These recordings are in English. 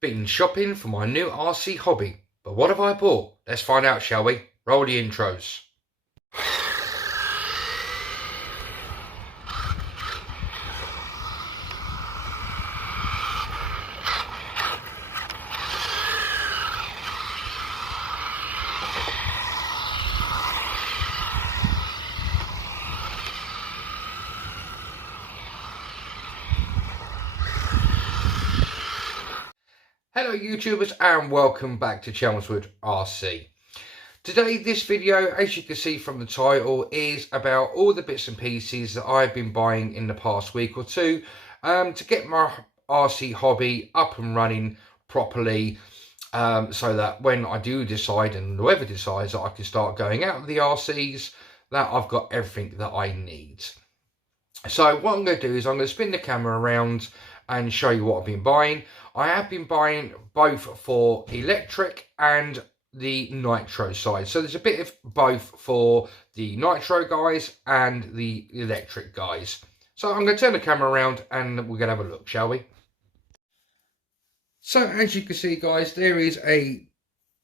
Been shopping for my new RC hobby, but what have I bought? Let's find out, shall we? Roll the intros. Hello YouTubers and welcome back to Chelmswood RC. Today this video, as you can see from the title, is about all the bits and pieces that I've been buying in the past week or two to get my RC hobby up and running properly, so that when I do decide, and whoever decides, that I can start going out of the RCs, that I've got everything that I need. So what I'm going to do is I'm going to spin the camera around and show you what I've been buying. I have been buying both for electric and the nitro side. So there's a bit of both for the nitro guys and the electric guys. So I'm going to turn the camera around and we're going to have a look, shall we? So as you can see, guys, there is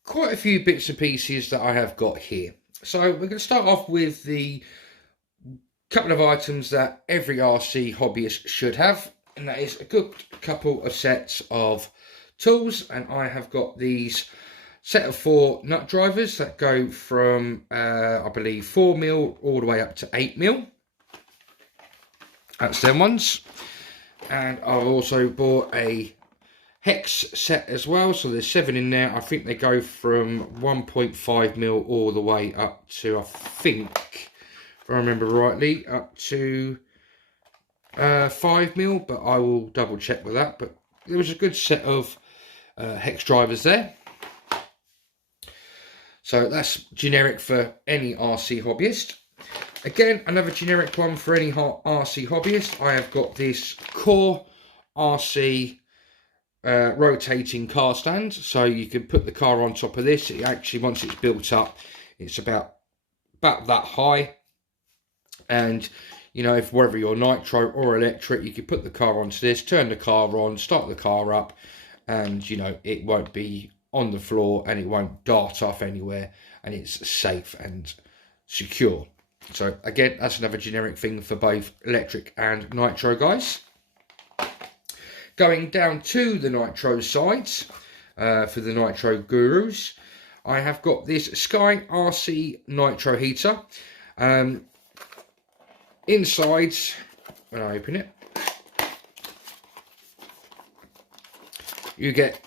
quite a few bits and pieces that I have got here. So we're going to start off with the couple of items that every RC hobbyist should have. And that is a good couple of sets of tools. And I have got these set of 4 nut drivers that go from, I believe, 4mm all the way up to 8mm. That's them ones. And I've also bought a hex set as well. So there's 7 in there. I think they go from 1.5mm all the way up to, I think, if I remember rightly, up to 5mm, but I will double check with that. But there was a good set of hex drivers there. So that's generic for any RC hobbyist. Again, another generic one for any RC hobbyist. I have got this Core RC rotating car stand. So you can put the car on top of this. It actually, once it's built up, it's about that high. And you know, if whether you're nitro or electric, you can put the car onto this, turn the car on, start the car up, and you know, it won't be on the floor and it won't dart off anywhere, and it's safe and secure. So again, that's another generic thing for both electric and nitro guys. Going down to the nitro sides, for the nitro gurus, I have got this Sky RC nitro heater. Inside, when I open it, you get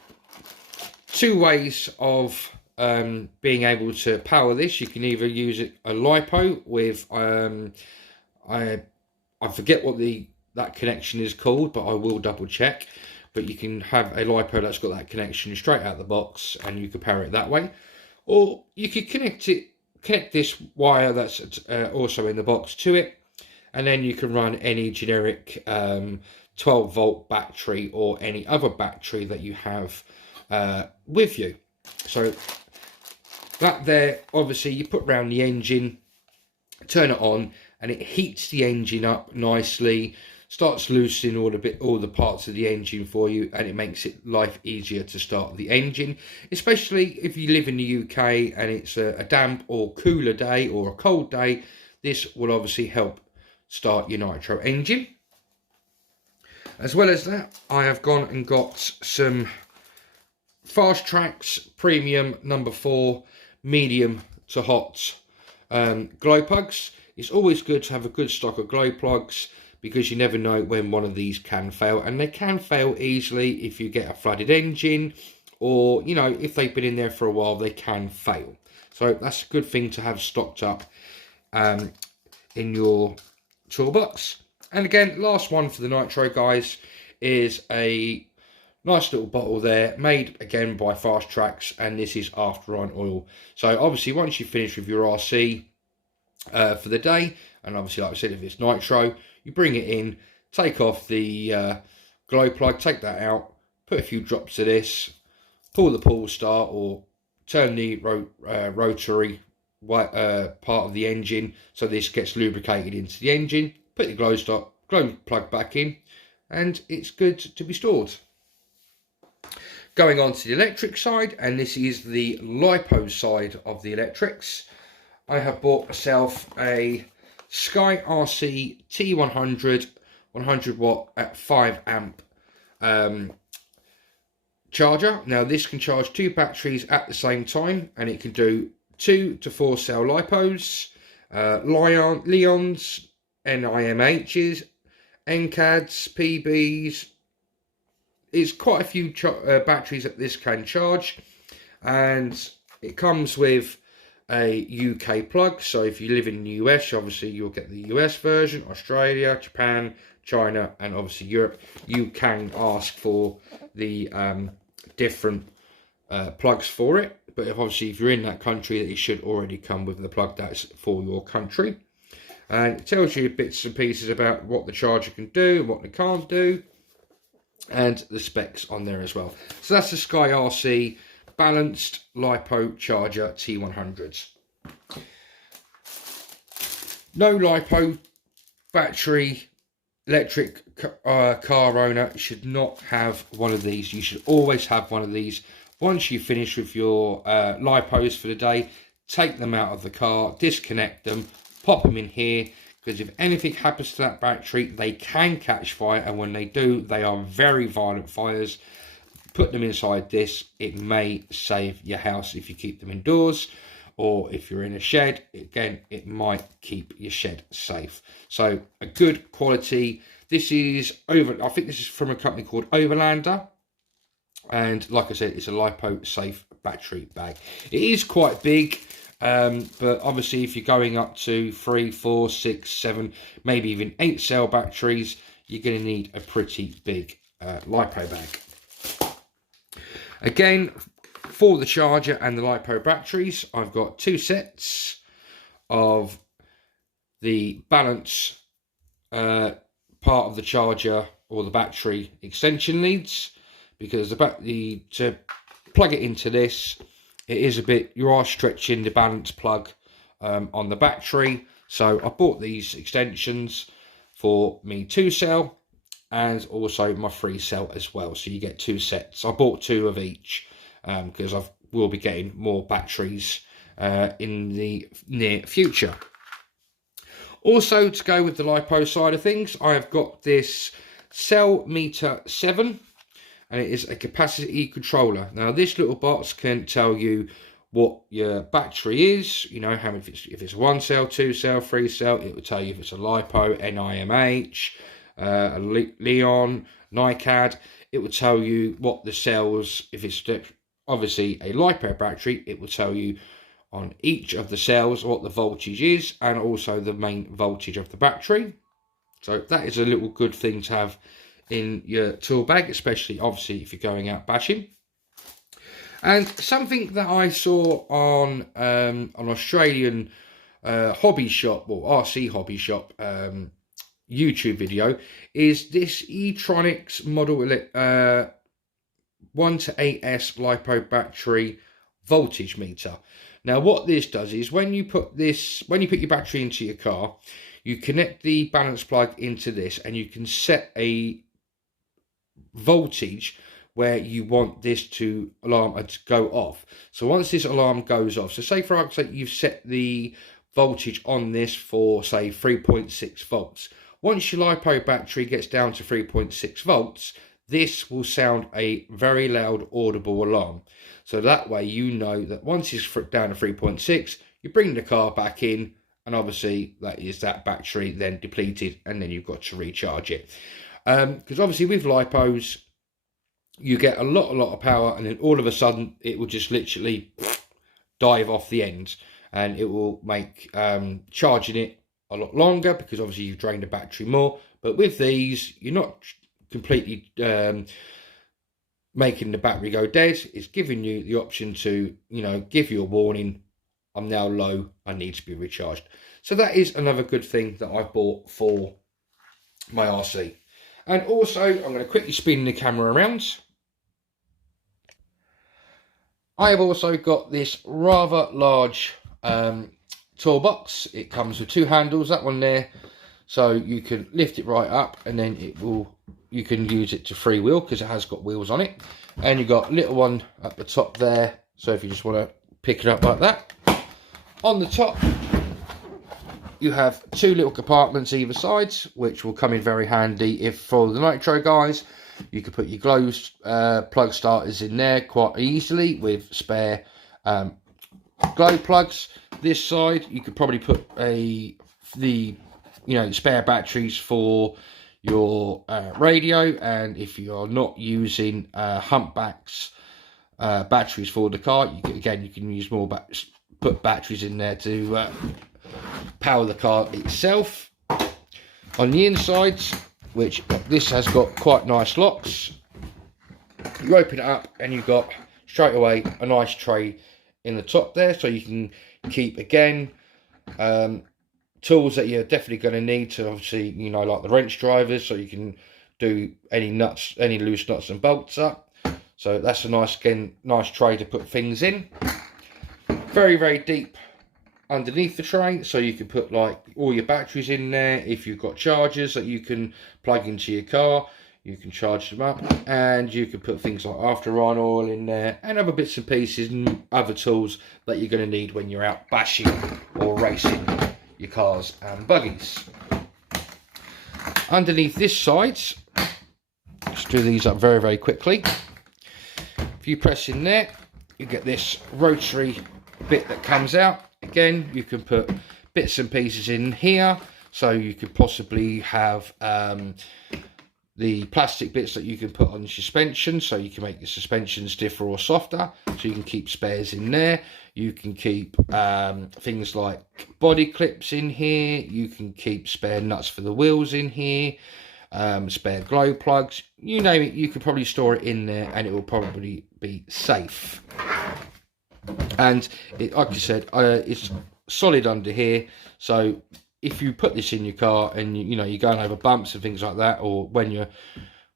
2 ways of being able to power this. You can either use a LiPo with, I forget what that connection is called, but I will double check. But you can have a LiPo that's got that connection straight out the box, and you can power it that way. Or you could connect this wire that's also in the box to it. And then you can run any generic 12-volt battery or any other battery that you have with you. So that there, obviously, you put around the engine, turn it on, and it heats the engine up nicely, starts loosening all the parts of the engine for you, and it makes it life easier to start the engine, especially if you live in the UK and it's a damp or cooler day or a cold day. This will obviously help start your nitro engine. As well as that, I have gone and got some Fastrax premium number 4 medium to hot glow plugs. It's always good to have a good stock of glow plugs, because you never know when one of these can fail, and they can fail easily if you get a flooded engine, or you know, if they've been in there for a while, they can fail. So that's a good thing to have stocked up in your toolbox. And again, last one for the nitro guys is a nice little bottle there, made again by Fastrax, and this is after on oil. So obviously, once you finish with your RC for the day, and obviously, like I said, if it's nitro, you bring it in, take off the glow plug, take that out, put a few drops of this, pull the pull start, or turn the rotary part of the engine so this gets lubricated into the engine, put the glow plug back in, and it's good to be stored. Going on to the electric side, and this is the LiPo side of the electrics. I have bought myself a Sky RC T100 100 watt at 5 amp charger. Now this can charge 2 batteries at the same time, and it can do 2 to 4 cell LiPos, Leons, NIMHs, NCADs, PBs. It's quite a few batteries that this can charge, and it comes with a UK plug. So if you live in the US, obviously you'll get the US version. Australia, Japan, China, and obviously Europe, you can ask for the different plugs for it. But obviously if you're in that country, it should already come with the plug that's for your country. And it tells you bits and pieces about what the charger can do and what it can't do, and the specs on there as well. So that's the Sky RC balanced LiPo charger T100s. No LiPo battery electric car owner should not have one of these. You should always have one of these. Once you finish with your LiPos for the day, take them out of the car, disconnect them, pop them in here, because if anything happens to that battery, they can catch fire, and when they do, they are very violent fires. Put them inside this. It may save your house if you keep them indoors, or if you're in a shed, again, it might keep your shed safe. So a good quality. This is I think this is from a company called Overlander, and like I said, it's a LiPo safe battery bag. It is quite big. But obviously if you're going up to 3, 4, 6, 7, maybe even 8 cell batteries, you're going to need a pretty big LiPo bag. Again, for the charger and the LiPo batteries, I've got 2 sets of the balance part of the charger or the battery extension leads, because to plug it into this, it is a bit, you are stretching the balance plug on the battery. So I bought these extensions for me 2 cell and also my 3 cell as well. So you get 2 sets. I bought 2 of each because I will be getting more batteries in the near future. Also, to go with the LiPo side of things, I have got this Cell Meter 7. And it is a capacity controller. Now this little box can tell you what your battery is, you know, how many, if it's 1 cell, 2 cell, 3 cell, it will tell you if it's a LiPo, NIMH, a Leon, NiCad. It will tell you what the cells, if it's obviously a LiPo battery, it will tell you on each of the cells what the voltage is, and also the main voltage of the battery. So that is a little good thing to have in your tool bag, especially obviously if you're going out bashing. And something that I saw on an Australian hobby shop, or RC hobby shop YouTube video, is this Etronix model 1 to 8S LiPo battery voltage meter. Now what this does is when you put your battery into your car, you connect the balance plug into this, and you can set a voltage where you want this alarm to go off. So once this alarm goes off, so say for example you've set the voltage on this for say 3.6 volts. Once your LiPo battery gets down to 3.6 volts, this will sound a very loud audible alarm. So that way you know that once it's down to 3.6, you bring the car back in, and obviously that battery then depleted, and then you've got to recharge it. Because obviously with LiPos, you get a lot of power, and then all of a sudden it will just literally dive off the end, and it will make charging it a lot longer, because obviously you've drained the battery more. But with these, you're not completely making the battery go dead. It's giving you the option to, you know, give you a warning, I'm now low, I need to be recharged. So that is another good thing that I bought for my RC. And also, I'm going to quickly spin the camera around. I have also got this rather large toolbox. It comes with 2 handles, that one there. So you can lift it right up, and then it will you can use it to freewheel because it has got wheels on it. And you've got a little one at the top there, so if you just want to pick it up like that. On the top you have two little compartments either side, which will come in very handy if for the nitro guys. You can put your glow plug starters in there quite easily with spare glow plugs. This side you could probably put spare batteries for your radio, and if you are not using humpbacks batteries for the car, you can use more put batteries in there to power the car itself. On the insides, which this has got quite nice locks, you open it up and you've got straight away a nice tray in the top there, so you can keep again tools that you're definitely going to need to, obviously, like the wrench drivers, so you can do any loose nuts and bolts up. So that's a nice tray to put things in. Very, very deep underneath the tray, so you can put like all your batteries in there. If you've got chargers that you can plug into your car, you can charge them up, and you can put things like after-on oil in there and other bits and pieces and other tools that you're going to need when you're out bashing or racing your cars and buggies. Underneath this side, let's do these up very, very quickly. If you press in there, you get this rotary bit that comes out. Again, you can put bits and pieces in here, so you could possibly have the plastic bits that you can put on the suspension, so you can make your suspension stiffer or softer, so you can keep spares in there. You can keep things like body clips in here. You can keep spare nuts for the wheels in here, spare glow plugs, you name it. You could probably store it in there and it will probably be safe. And like I said, it's solid under here, so if you put this in your car and you're going over bumps and things like that, or when you're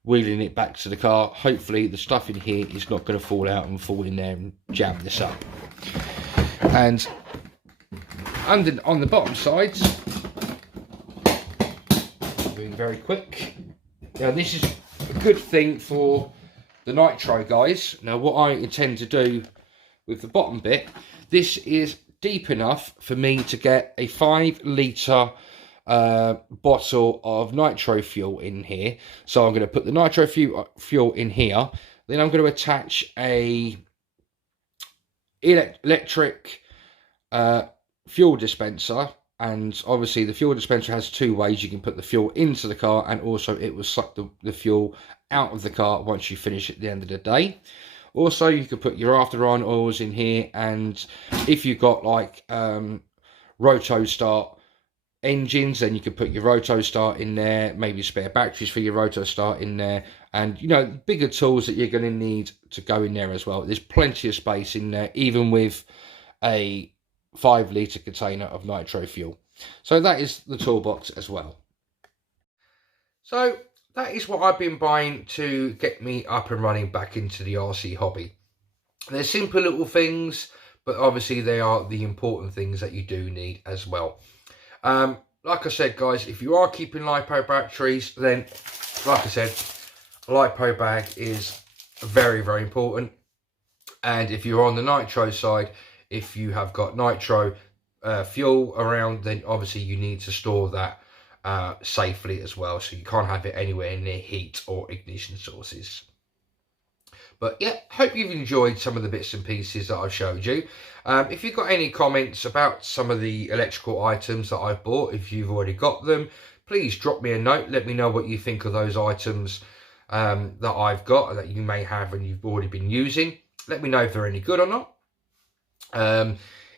wheeling it back to the car, hopefully the stuff in here is not going to fall out and fall in there and jam this up. And on the bottom sides, moving very quick, now this is a good thing for the nitro guys. Now what I intend to do with the bottom bit, this is deep enough for me to get a 5-litre bottle of nitro fuel in here. So I'm going to put the nitro fuel in here. Then I'm going to attach a electric fuel dispenser, and obviously the fuel dispenser has two ways. You can put the fuel into the car, and also it will suck the fuel out of the car once you finish at the end of the day. Also, you could put your after-on oils in here, and if you've got like roto start engines, then you could put your roto start in there, maybe spare batteries for your roto start in there, and bigger tools that you're going to need to go in there as well. There's plenty of space in there, even with a 5-litre container of nitro fuel. So that is the toolbox as well. So that is what I've been buying to get me up and running back into the RC hobby. They're simple little things, but obviously they are the important things that you do need as well. Like I said, guys, if you are keeping LiPo batteries, then like I said, a LiPo bag is very, very important. And if you're on the nitro side, if you have got nitro fuel around, then obviously you need to store that safely as well, so you can't have it anywhere near heat or ignition sources. But yeah, hope you've enjoyed some of the bits and pieces that I've showed you. If you've got any comments about some of the electrical items that I've bought, if you've already got them, please drop me a note. Let me know what you think of those items that I've got, that you may have and you've already been using. Let me know if they're any good or not.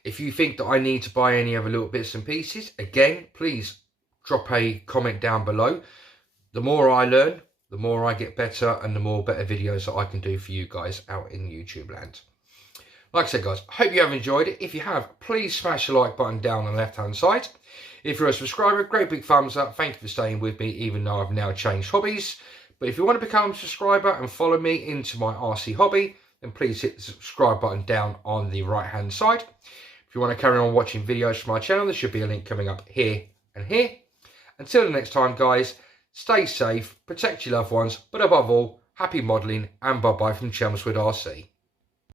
If you think that I need to buy any other little bits and pieces, again, please drop a comment down below. The more I learn, the more I get better, and the more better videos that I can do for you guys out in YouTube land. Like I said, guys, hope you have enjoyed it. If you have, please smash the like button down on the left hand side. If you're a subscriber, great big thumbs up. Thank you for staying with me, even though I've now changed hobbies. But if you want to become a subscriber and follow me into my RC hobby, then please hit the subscribe button down on the right hand side. If you want to carry on watching videos from my channel, there should be a link coming up here and here. Until the next time, guys, stay safe, protect your loved ones, but above all, happy modelling, and bye-bye from Chelmswood RC.